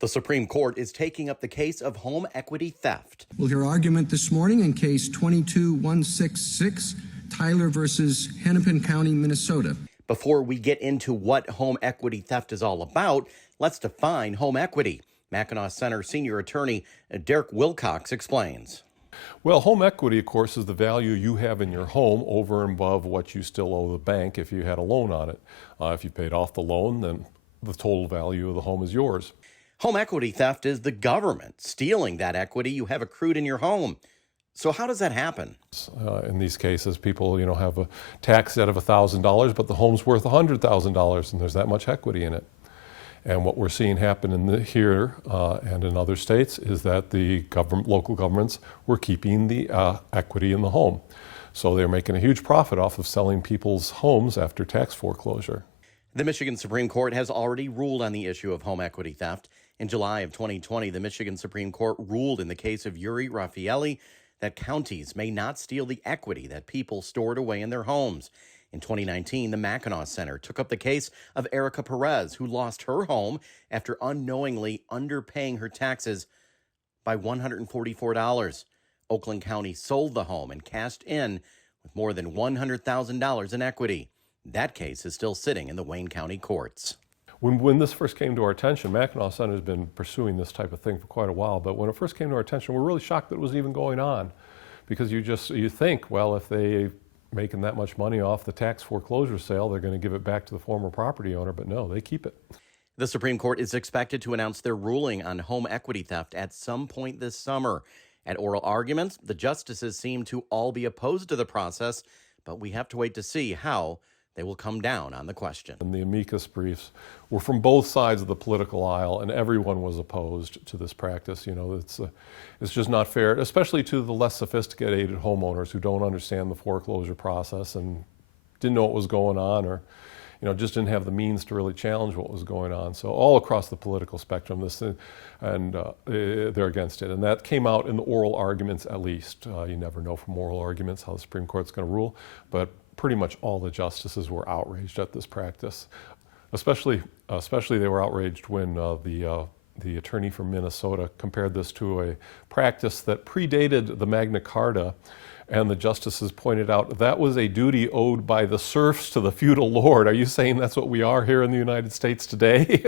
The Supreme Court is taking up the case of home equity theft. We'll hear argument this morning in case 22166, Tyler versus Hennepin County, Minnesota. Before we get into what home equity theft is all about, let's define home equity. Mackinac Center senior attorney Derk Wilcox explains. Well, home equity, of course, is the value you have in your home over and above what you still owe the bank if you had a loan on it. If you paid off the loan, then the total value of the home is yours. Home equity theft is the government stealing that equity you have accrued in your home. So how does that happen? In these cases, people, have a tax debt of $1,000, but the home's worth $100,000, and there's that much equity in it. And what we're seeing happen here and in other states is that the local governments were keeping the equity in the home. So they're making a huge profit off of selling people's homes after tax foreclosure. The Michigan Supreme Court has already ruled on the issue of home equity theft. In July of 2020, the Michigan Supreme Court ruled in the case of Yuri Raffaelli that counties may not steal the equity that people stored away in their homes. In 2019, the Mackinac Center took up the case of Erica Perez, who lost her home after unknowingly underpaying her taxes by $144. Oakland County sold the home and cashed in with more than $100,000 in equity. That case is still sitting in the Wayne County courts. When this first came to our attention, Mackinac Center has been pursuing this type of thing for quite a while, but when it first came to our attention, we're really shocked that it was even going on, because you think, well, if they making that much money off the tax foreclosure sale, they're going to give it back to the former property owner, but no, they keep it. The Supreme Court is expected to announce their ruling on home equity theft at some point this summer. At oral arguments, the justices seem to all be opposed to the process, but we have to wait to see how they will come down on the question. And the amicus briefs were from both sides of the political aisle, and everyone was opposed to this practice. It's just not fair, especially to the less sophisticated homeowners who don't understand the foreclosure process and didn't know what was going on, or just didn't have the means to really challenge what was going on. So all across the political spectrum, they're against it. And that came out in the oral arguments at least. You never know from oral arguments how the Supreme Court's going to rule, but pretty much all the justices were outraged at this practice. Especially they were outraged when the attorney from Minnesota compared this to a practice that predated the Magna Carta, and the justices pointed out that was a duty owed by the serfs to the feudal lord. Are you saying that's what we are here in the United States today?